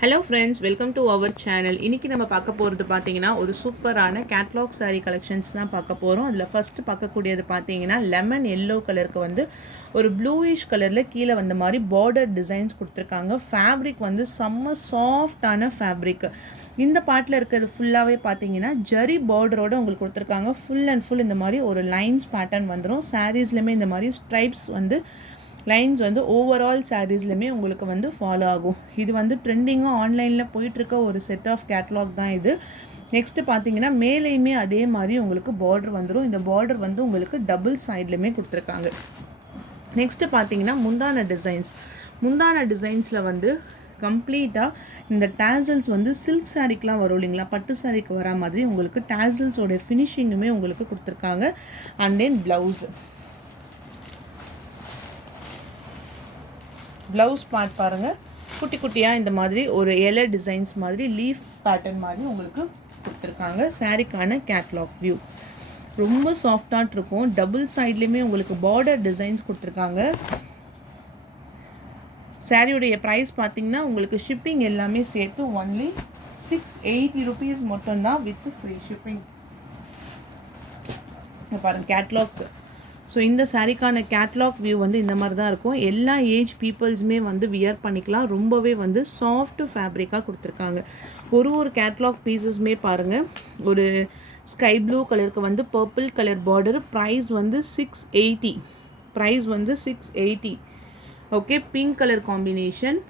Hello friends, welcome to our channel. இன்னைக்கு நம்ம பார்க்க போறது பாத்தீங்கன்னா ஒரு சூப்பரான கேட்டலாக் saree collections தான் பார்க்க போறோம். அதுல ஃபர்ஸ்ட் பார்க்கக்கூடியது பாத்தீங்கன்னா லெமன் yellow கலருக்கு வந்து ஒரு bluish கலர்ல கீழ வந்த மாதிரி border designs கொடுத்திருக்காங்க. ஃபேப்ரிக் வந்து செம்ம சாஃப்ட்டான ஃபேப்ரிக். இந்த பார்ட்ல இருக்கிறது ஃபுல்லாவே பாத்தீங்கன்னா ஜரி borderோட உங்களுக்கு கொடுத்திருக்காங்க. ஃபுல் அண்ட் ஃபுல் இந்த மாதிரி ஒரு லைன்ஸ் பேட்டர்ன் வந்துரும். சாரீஸ்லயுமே இந்த மாதிரி ஸ்ட்ரைப்ஸ் வந்து லைன்ஸ் வந்து ஓவரால் சாரீஸ்லையுமே உங்களுக்கு வந்து ஃபாலோ ஆகும். இது வந்து ட்ரெண்டிங்காக ஆன்லைனில் போயிட்டுருக்க ஒரு செட் ஆஃப் கேட்லாக் தான் இது. நெக்ஸ்ட்டு பார்த்தீங்கன்னா மேலேயுமே அதே மாதிரி உங்களுக்கு பார்டர் வந்துடும். இந்த பார்டர் வந்து உங்களுக்கு டபுள் சைட்லையுமே கொடுத்துருக்காங்க. நெக்ஸ்ட்டு பார்த்தீங்கன்னா முந்தான டிசைன்ஸில் வந்து கம்ப்ளீட்டாக இந்த டேசல்ஸ் வந்து சில்க் சாரீக்கெலாம் வரும் இல்லைங்களா, பட்டு சாரீக்கு வரா மாதிரி உங்களுக்கு டேசல்ஸோட ஃபினிஷிங்குமே உங்களுக்கு கொடுத்துருக்காங்க. அண்ட் தென் ப்ளவுஸ் பார்ட் பாருங்கள், குட்டி குட்டியாக இந்த மாதிரி ஒரு இலை டிசைன்ஸ் மாதிரி லீஃப் பேட்டர்ன் மாதிரி உங்களுக்கு கொடுத்துருக்காங்க. சாரீக்கான கேட்லாக் வியூ ரொம்ப சாஃப்டாக இருக்கும். டபுள் சைட்லேயுமே உங்களுக்கு பார்டர் டிசைன்ஸ் கொடுத்துருக்காங்க. சாரியுடைய ப்ரைஸ் பார்த்தீங்கன்னா உங்களுக்கு ஷிப்பிங் எல்லாமே சேர்த்து ஒன்லி 680 rupees மட்டும்தான் வித் ஃப்ரீ ஷிப்பிங். பாருங்கள் கேட்லாக். ஸோ இந்த சாரீக்கான கேட்லாக் வியூ வந்து இந்த மாதிரி தான் இருக்கும். எல்லா ஏஜ் பீப்புள்ஸுமே வந்து வியர் பண்ணிக்கலாம். ரொம்பவே வந்து சாஃப்ட் ஃபேப்ரிக்காக கொடுத்துருக்காங்க. ஒரு கேட்லாக் பீசஸ்மே பாருங்கள். ஒரு ஸ்கை ப்ளூ கலருக்கு வந்து பர்பிள் கலர் பார்டர். ப்ரைஸ் வந்து 680. Okay, pink colour combination.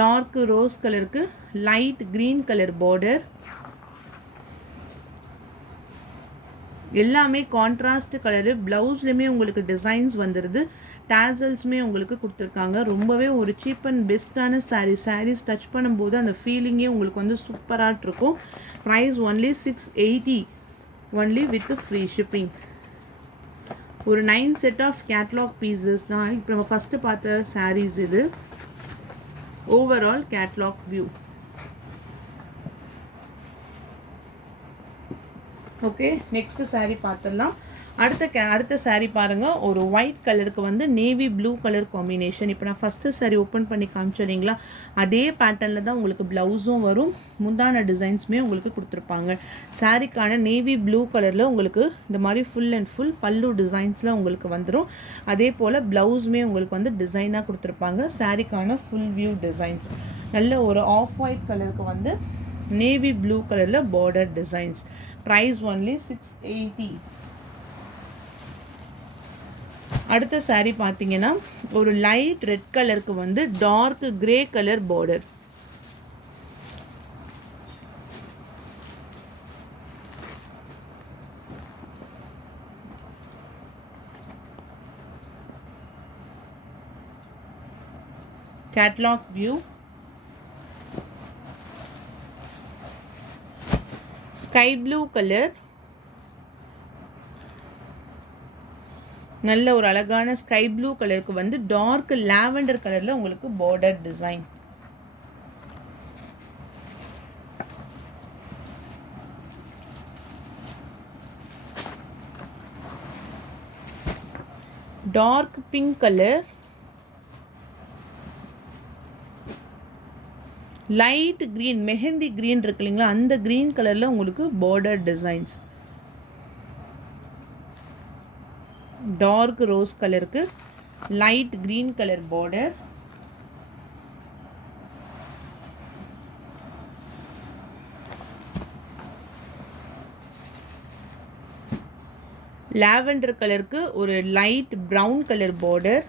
Dark rose கலருக்கு லைட் க்ரீன் கலர் பார்டர். எல்லாமே கான்ட்ராஸ்ட் கலரு. ப்ளவுஸ்லையுமே உங்களுக்கு டிசைன்ஸ் வந்துடுது. டேசல்ஸுமே உங்களுக்கு கொடுத்துருக்காங்க. ரொம்பவே ஒரு சீப் அண்ட் பெஸ்ட்டான சாரீஸ் டச் பண்ணும்போது அந்த ஃபீலிங்கே உங்களுக்கு வந்து சூப்பராக இருக்கும். Price only 680 only with free shipping. ஒரு 9 செட் ஆஃப் கேட்லாக் பீசஸ் தான் இப்போ நம்ம ஃபஸ்ட்டு பார்த்த சாரீஸ். இது overall catalogue view. Okay, next sari பார்த்துடலாம். அடுத்த சாரீ பாருங்கள். ஒரு ஒயிட் கலருக்கு வந்து நேவி ப்ளூ கலர் காம்பினேஷன். இப்போ நான் ஃபஸ்ட்டு சாரீ ஓப்பன் பண்ணி காமிச்சிங்களா, அதே பேட்டர்னில் தான் உங்களுக்கு ப்ளவுஸும் வரும். முந்தான டிசைன்ஸுமே உங்களுக்கு கொடுத்துருப்பாங்க. சாரீக்கான நேவி ப்ளூ கலரில் உங்களுக்கு இந்த மாதிரி ஃபுல் அண்ட் ஃபுல் பல்லு டிசைன்ஸில் உங்களுக்கு வந்துடும். அதே போல் ப்ளவுஸுமே உங்களுக்கு வந்து டிசைனாக கொடுத்துருப்பாங்க. சாரீக்கான ஃபுல் வியூ டிசைன்ஸ் நல்ல ஒரு ஆஃப் ஒயிட் கலருக்கு வந்து நேவி ப்ளூ கலரில் பார்டர் டிசைன்ஸ். Price only 680. அடுத்த சாரீ பார்த்தீங்கன்னா ஒரு லைட் ரெட் கலருக்கு வந்து dark grey colour border. Catalogue view. Sky blue colour, நல்ல ஒரு அழகான ஸ்கை ப்ளூ கலருக்கு வந்து டார்க் லாவெண்டர் கலரில் உங்களுக்கு border design. Dark pink colour, light green mehndi green இருக்கு இல்லைங்களா, அந்த க்ரீன் கலரில் உங்களுக்கு பார்டர் டிசைன்ஸ். டார்க் ரோஸ் கலருக்கு light green colour border. Lavender கலருக்கு ஒரு light brown colour border.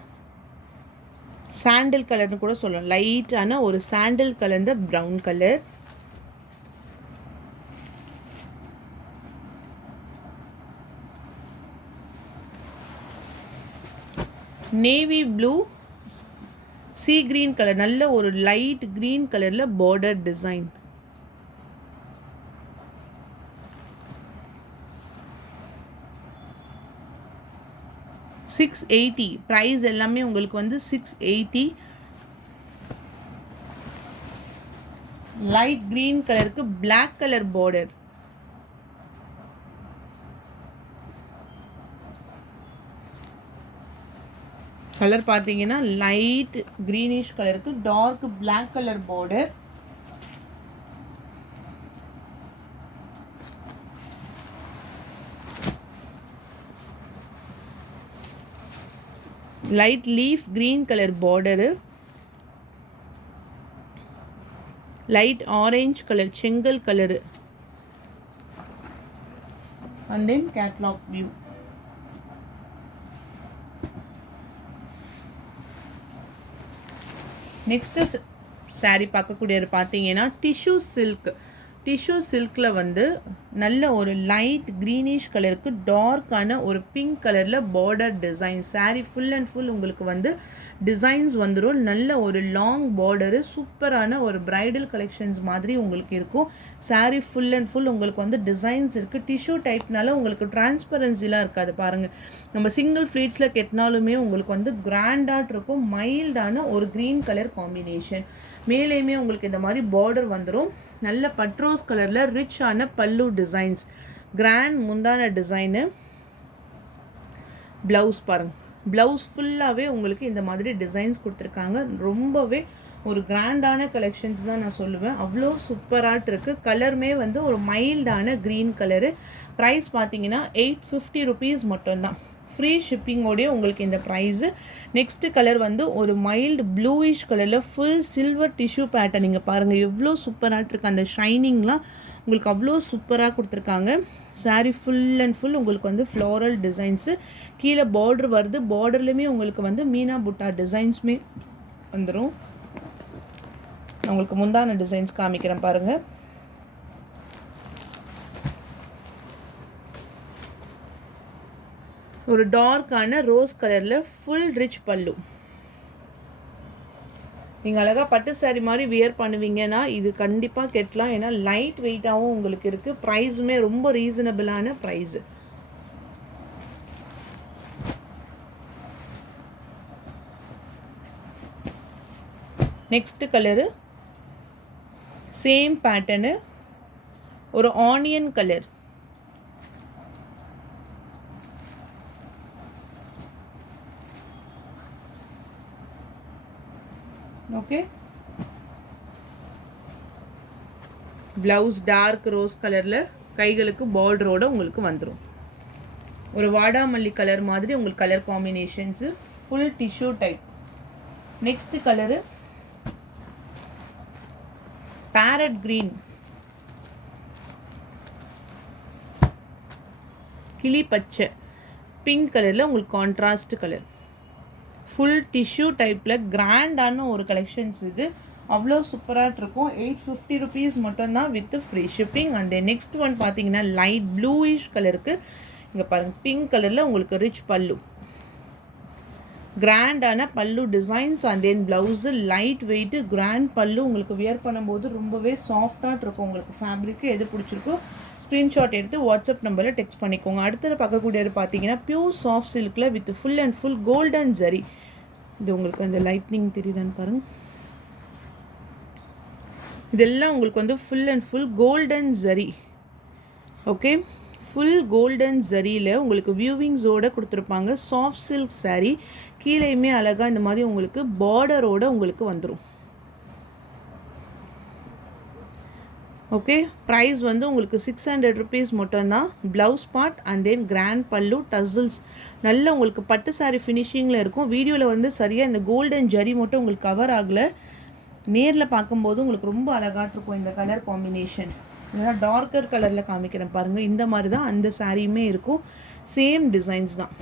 Sandal கலர்னு கூட சொல்லலாம். லைட்டான ஒரு சாண்டில் கலர்ந்த brown colour. Navy blue sea green colour, நல்ல ஒரு லைட் கிரீன் கலரில் பார்டர் டிசைன். $680. ப்ரைஸ் எல்லாமே உங்களுக்கு வந்து 680. லைட் கிரீன் கலருக்கு பிளாக் கலர் பார்டர். கலர் பார்த்தீங்கன்னா லைட் க்ரீனிஷ் கலருக்கு dark black colour border. Light leaf green colour border. Light orange colour செங்கல் colour. and then catalog view. Next saree பார்க்கக்கூடியது பார்த்தீங்கன்னா டிஷ்யூ சில்கில் வந்து நல்ல ஒரு லைட் க்ரீனிஷ் கலருக்கு டார்க்கான ஒரு பிங்க் கலரில் border design. saree full and full உங்களுக்கு வந்து டிசைன்ஸ் வந்துடும். நல்ல ஒரு லாங் பார்டரு, சூப்பரான ஒரு ப்ரைடல் கலெக்ஷன்ஸ் மாதிரி உங்களுக்கு இருக்கும். saree ஃபுல் அண்ட் ஃபுல் உங்களுக்கு வந்து டிசைன்ஸ் இருக்குது. டிஷ்யூ டைப்னால உங்களுக்கு டிரான்ஸ்பரன்சிலாம் இருக்காது. பாருங்கள், நம்ம சிங்கிள் ஃப்ளீட்ஸில் கெட்டினாலுமே உங்களுக்கு வந்து கிராண்டாக இருக்கும். மைல்டான ஒரு க்ரீன் கலர் காம்பினேஷன். மேலேயுமே உங்களுக்கு இந்த மாதிரி பார்டர் வந்துடும். நல்ல பட்ரோஸ் கலரில் ரிச்சான பல்லு டிசைன்ஸ், கிராண்ட் முந்தான டிசைனு. ப்ளவுஸ் பாருங்கள், ப்ளவுஸ் ஃபுல்லாகவே உங்களுக்கு இந்த மாதிரி டிசைன்ஸ் கொடுத்துருக்காங்க. ரொம்பவே ஒரு கிராண்டான கலெக்ஷன்ஸ் தான் நான் சொல்லுவேன். அவ்வளோ சூப்பராக இருக்குது. கலருமே வந்து ஒரு மைல்டான க்ரீன் கலரு. ப்ரைஸ் பார்த்தீங்கன்னா 850 rupees மட்டும்தான். ஃப்ரீ ஷிப்பிங்கோடைய உங்களுக்கு இந்த ப்ரைஸு. நெக்ஸ்ட்டு கலர் வந்து ஒரு மைல்டு ப்ளூயிஷ் கலரில் ஃபுல் சில்வர் டிஷ்யூ பேட்டர்ன். நீங்கள் பாருங்கள் எவ்வளோ சூப்பராக இருக்குது. அந்த ஷைனிங்லாம் உங்களுக்கு அவ்வளோ சூப்பராக கொடுத்துருக்காங்க. saree ஃபுல் அண்ட் ஃபுல் உங்களுக்கு வந்து ஃப்ளோரல் டிசைன்ஸு. கீழே பார்டர் வருது. பார்டர்லையுமே உங்களுக்கு வந்து மீனா புட்டா டிசைன்ஸுமே வந்துடும். நான் உங்களுக்கு முந்தான டிசைன்ஸ் காமிக்கிறேன் பாருங்கள். ஒரு டார்க்கான ரோஸ் கலரில் ஃபுல் ரிச் பல்லு. நீங்கள் அழகாக பட்டு சாரீ மாதிரி வியர் பண்ணுவீங்கன்னா இது கண்டிப்பாக கெட்டலாம். ஏன்னா லைட் வெயிட்டாகவும் உங்களுக்கு இருக்குது. ப்ரைஸுமே ரொம்ப ரீசனபிளான price. Next colour same pattern, ஒரு onion colour. Okay, blouse dark rose கலரில் கைகளுக்கு பார்டரோட உங்களுக்கு வந்துடும். ஒரு வாடாமல்லி கலர் மாதிரி உங்களுக்கு colour combinations. Full tissue type. Next colour farad green, கிளி பச்சை, பிங்க் கலரில் உங்களுக்கு கான்ட்ராஸ்ட் கலர். ஃபுல் டிஷ்யூ டைப்பில் கிராண்டான ஒரு கலெக்ஷன்ஸ் இது. அவ்வளோ சூப்பராக இருக்கும். 850 rupees மட்டும்தான் with free shipping. And next one பார்த்தீங்கன்னா லைட் ப்ளூயிஷ் கலருக்கு. இங்கே பாருங்கள், பிங்க் கலரில் உங்களுக்கு ரிச் பல்லு, கிராண்டான பல்லு designs. And then blouse light weight grand பல்லு. உங்களுக்கு வியர் பண்ணும்போது ரொம்பவே சாஃப்டாக இருக்கும். உங்களுக்கு ஃபேப்ரிக்கு எது பிடிச்சிருக்கோ ஸ்க்ரீன்ஷாட் எடுத்து வாட்ஸ்அப் நம்பரில் டெக்ஸ்ட் பண்ணிக்கோங்க. அடுத்தது பார்க்கக்கூடியது பார்த்தீங்கன்னா பியூர் சாஃப்ட் சில்கில் with full and full golden zari. இது உங்களுக்கு அந்த லைட்னிங் தெரியுதான்னு பாருங்கள். இதெல்லாம் உங்களுக்கு வந்து full and full golden zari. Okay, full golden ஜரியில் உங்களுக்கு வியூவிங்ஸோடு கொடுத்துருப்பாங்க. Soft silk saree. கீழேயுமே அழகாக இந்த மாதிரி உங்களுக்கு பார்டரோடு உங்களுக்கு வந்துடும். ஓகே, ப்ரைஸ் வந்து உங்களுக்கு 600 rupees மட்டும்தான். Blouse part and then grand பல்லு, டசில்ஸ். நல்ல உங்களுக்கு பட்டு சாரீ ஃபினிஷிங்கில் இருக்கும். வீடியோவில் வந்து சரியாக இந்த கோல்டன் ஜரி மட்டும் உங்களுக்கு கவர் ஆகலை. நேரில் பார்க்கும்போது உங்களுக்கு ரொம்ப அழகாக இருக்கும் இந்த கலர் காம்பினேஷன். இதெல்லாம் டார்க்கர் கலரில் காமிக்கிறேன் பாருங்கள். இந்த மாதிரி தான் அந்த சாரியுமே இருக்கும். சேம் டிசைன்ஸ் தான்.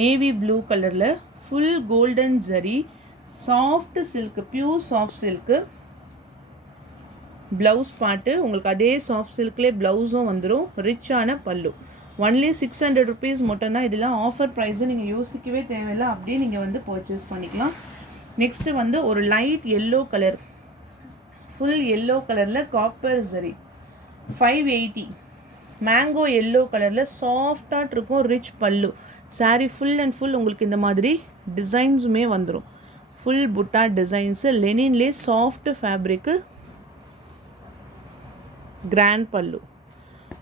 நேவி ப்ளூ கலரில் full golden zari, soft silk, pure soft silk. Blouse பாட்டு உங்களுக்கு அதே சாஃப்ட் சில்க்லேயே ப்ளவுஸும் வந்துடும். ரிச்சான பல்லு. ஒன்லி 600 rupees மட்டும்தான். இதெல்லாம் ஆஃபர் ப்ரைஸு, நீங்கள் யோசிக்கவே தேவையில்லை. அப்படியே நீங்கள் வந்து பர்ச்சேஸ் பண்ணிக்கலாம். நெக்ஸ்ட்டு வந்து ஒரு light yellow colour, full yellow கலரில் காப்பர் ஜரி, 580. மேங்கோ எல்லோ கலரில் சாஃப்டாக இருக்கும், ரிச் பல்லு. saree ஃபுல் அண்ட் ஃபுல் உங்களுக்கு இந்த மாதிரி டிசைன்ஸுமே வந்துடும். ஃபுல் புட்டா டிசைன்ஸு, லெனின்லே சாஃப்ட் ஃபேப்ரிக்கு, கிராண்ட் பல்லு.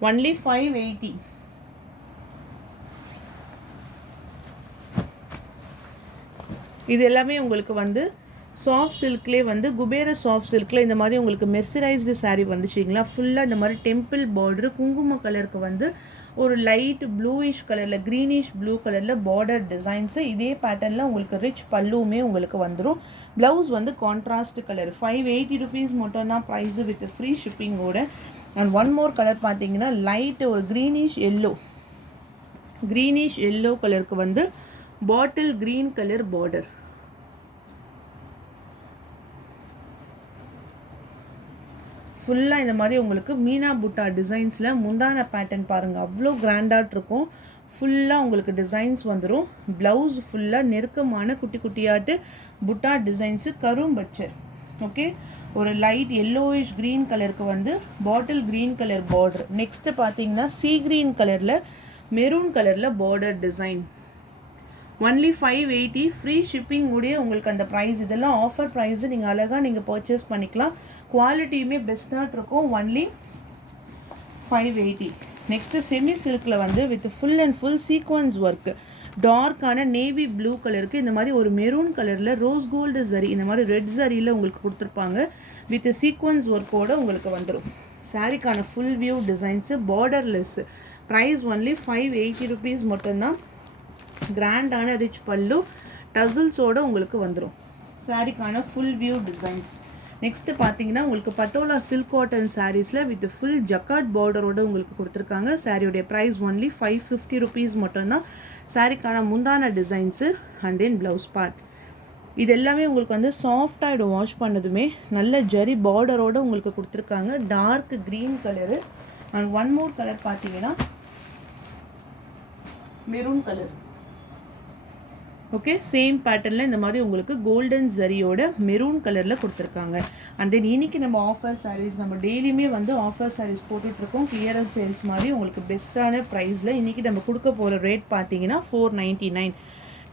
ஒன்லி 580. இது எல்லாமே உங்களுக்கு வந்து சாஃப்ட் சில்க்லேயே வந்து குபேர சாஃப்ட் சில்கில் இந்த மாதிரி உங்களுக்கு மெர்சரைஸ்டு சாரீ வந்துச்சிங்களா. ஃபுல்லாக இந்த மாதிரி டெம்பிள் பார்டரு குங்கும கலருக்கு வந்து ஒரு லைட் ப்ளூயிஷ் கலரில் க்ரீனிஷ் ப்ளூ கலரில் பார்டர் டிசைன்ஸு. இதே பேட்டர்னில் உங்களுக்கு ரிச் பல்லுவுமே உங்களுக்கு வந்துடும். ப்ளவுஸ் வந்து கான்ட்ராஸ்ட் கலர். 580 rupees மட்டும் தான் ப்ரைஸு வித் ஃப்ரீ ஷிப்பிங்கோட. அண்ட் ஒன் மோர் கலர் பார்த்தீங்கன்னா லைட் ஒரு க்ரீனிஷ் எல்லோ கலருக்கு வந்து பாட்டில் க்ரீன் கலர் பார்டர். ஃபுல்லாக இந்த மாதிரி உங்களுக்கு மீனா புட்டா டிசைன்ஸில் முந்தான பேட்டர்ன் பாருங்கள், அவ்வளோ கிராண்டாக இருக்கும். ஃபுல்லாக உங்களுக்கு டிசைன்ஸ் வந்துடும். ப்ளவுஸ் ஃபுல்லாக நெருக்கமான குட்டி குட்டியாட்டு புட்டா டிசைன்ஸு கரும்பச்சர். ஓகே, ஒரு லைட் எல்லோயிஷ் க்ரீன் கலருக்கு வந்து bottle green colour border. Next பார்த்தீங்கன்னா சீ க்ரீன் கலரில் மெரூன் கலரில் border design. Only 580 free shipping உடைய உங்களுக்கு அந்த ப்ரைஸ். இதெல்லாம் ஆஃபர் ப்ரைஸு, நீங்கள் அழகாக நீங்கள் பர்ச்சேஸ் பண்ணிக்கலாம். குவாலிட்டியுமே பெஸ்ட்டாக இருக்கும். ஒன்லி 580. நெக்ஸ்ட்டு செமி சில்கில் வந்து with full and full sequence work. டார்க்கான நேவி ப்ளூ கலருக்கு இந்த மாதிரி ஒரு மெரூன் கலரில் ரோஸ் கோல்டு சரி, இந்த மாதிரி ரெட் சரியில் உங்களுக்கு கொடுத்துருப்பாங்க. வித் சீக்வன்ஸ் ஒர்க்கோடு உங்களுக்கு வந்துடும். சாரிக்கான full view designs borderless. Price only 580 rupees மட்டும்தான். கிராண்டான ரிச் பல்லு டசில்ஸோடு உங்களுக்கு வந்துடும். சாரிக்கான ஃபுல் வியூ டிசைன்ஸ். நெக்ஸ்ட்டு பார்த்தீங்கன்னா உங்களுக்கு பட்டோலா சில்க் காட்டன் சாரீஸில் வித் ஃபுல் ஜக்காட் பார்டரோடு உங்களுக்கு கொடுத்துருக்காங்க. சாரியோடைய ப்ரைஸ் ஒன்லி 550 rupees மட்டும்தான். சாரிக்கான முந்தான designs and then blouse part. இது எல்லாமே உங்களுக்கு வந்து சாஃப்டாகிடும் வாஷ் பண்ணதுமே. நல்ல ஜரி பார்டரோடு உங்களுக்கு கொடுத்துருக்காங்க. Dark green colour and one more colour பார்த்தீங்கன்னா மெரூன் கலர். ஓகே, சேம் பேட்டர்னில் இந்த மாதிரி உங்களுக்கு கோல்டன் ஜரியோட மெரூன் கலரில் கொடுத்துருக்காங்க. அண்ட் தென் இன்றைக்கி நம்ம ஆஃபர் சாரீஸ், நம்ம டெய்லியுமே வந்து ஆஃபர் சாரீஸ் போட்டுட்ருக்கோம். கிளியரன்ஸ் சேல்ஸ் மாதிரி உங்களுக்கு பெஸ்ட்டான ப்ரைஸில் இன்றைக்கி நம்ம கொடுக்க போகிற ரேட் பார்த்தீங்கன்னா 499,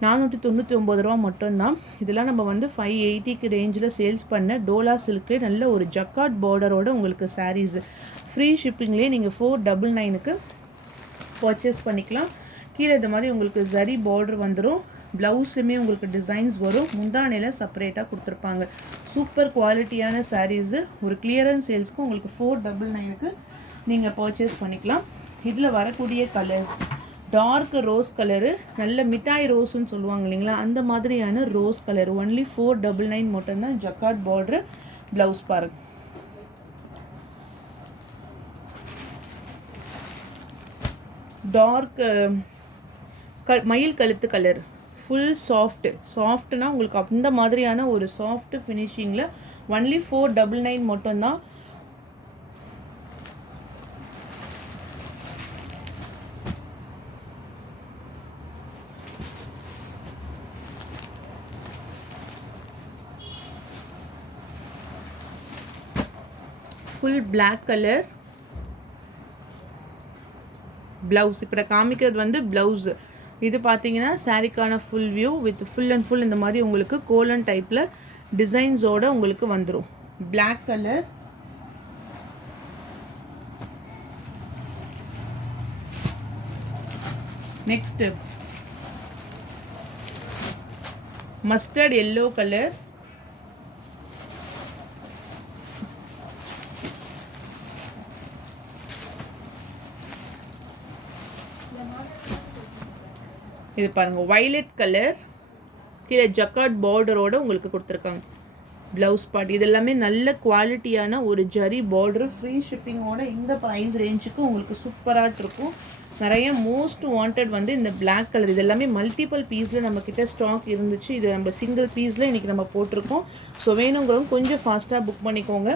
499 ரூபா மட்டும்தான். இதெல்லாம் நம்ம வந்து 580 ரேஞ்சில் சேல்ஸ் பண்ண டோலா சில்க்லேயே நல்ல ஒரு ஜக்காட் பார்டரோடு உங்களுக்கு சாரீஸு ஃப்ரீ ஷிப்பிங்லேயே நீங்கள் 499க்கு பர்ச்சேஸ் பண்ணிக்கலாம். கீழே இந்த மாதிரி உங்களுக்கு ஜரி பார்டர் வந்துடும். ப்ளவுஸ்லையுமே உங்களுக்கு டிசைன்ஸ் வரும். முந்தானையில் செப்பரேட்டாக கொடுத்துருப்பாங்க. சூப்பர் குவாலிட்டியான சாரீஸு. ஒரு கிளியரன்ஸ் சேல்ஸ்க்கு உங்களுக்கு 499க்கு நீங்கள் பர்ச்சேஸ் பண்ணிக்கலாம். இதில் வரக்கூடிய கலர்ஸ் டார்க் ரோஸ் கலரு, நல்ல மிட்டாய் ரோஸுன்னு சொல்லுவாங்க இல்லைங்களா, அந்த மாதிரியான ரோஸ் கலர். ஒன்லி 499 மட்டும்தான். Jacquard border. ப்ளவுஸ் பாருங்க. டார்க் மயில் கழுத்து கலர். ஃபுல் சாஃப்ட்னா உங்களுக்கு அந்த மாதிரியான ஒரு சாஃப்ட் ஃபினிஷிங்கில் ஒன்லி 499 மட்டும்தான். Full black colour blouse. இப்போ காமிக்கிறது வந்து ப்ளவுஸு. இது பார்த்தீங்கன்னா சாரிக்கான full view with full and full இந்த மாதிரி உங்களுக்கு கோலன் டைப்பில் டிசைன்ஸோடு உங்களுக்கு வந்துடும். Black colour, next mustard yellow colour, இது பாருங்கள் வைலட் கலர், கீழே ஜக்காட் பார்டரோடு உங்களுக்கு கொடுத்துருக்காங்க. ப்ளவுஸ் பார்ட் இது எல்லாமே நல்ல குவாலிட்டியான ஒரு ஜரி பார்டரு. ஃப்ரீ ஷிப்பிங்கோட இந்த ப்ரைஸ் ரேஞ்சுக்கு உங்களுக்கு சூப்பராக இருக்கும். நிறைய மோஸ்ட் வாண்டட் வந்து இந்த பிளாக் கலர். இது எல்லாமே மல்டிபிள் பீஸில் நம்மக்கிட்ட ஸ்டாக் இருந்துச்சு. இது நம்ம சிங்கிள் பீஸில் இன்றைக்கி நம்ம போட்டிருக்கோம். ஸோ வேணுங்கிறவங்க கொஞ்சம் ஃபாஸ்ட்டாக புக் பண்ணிக்கோங்க.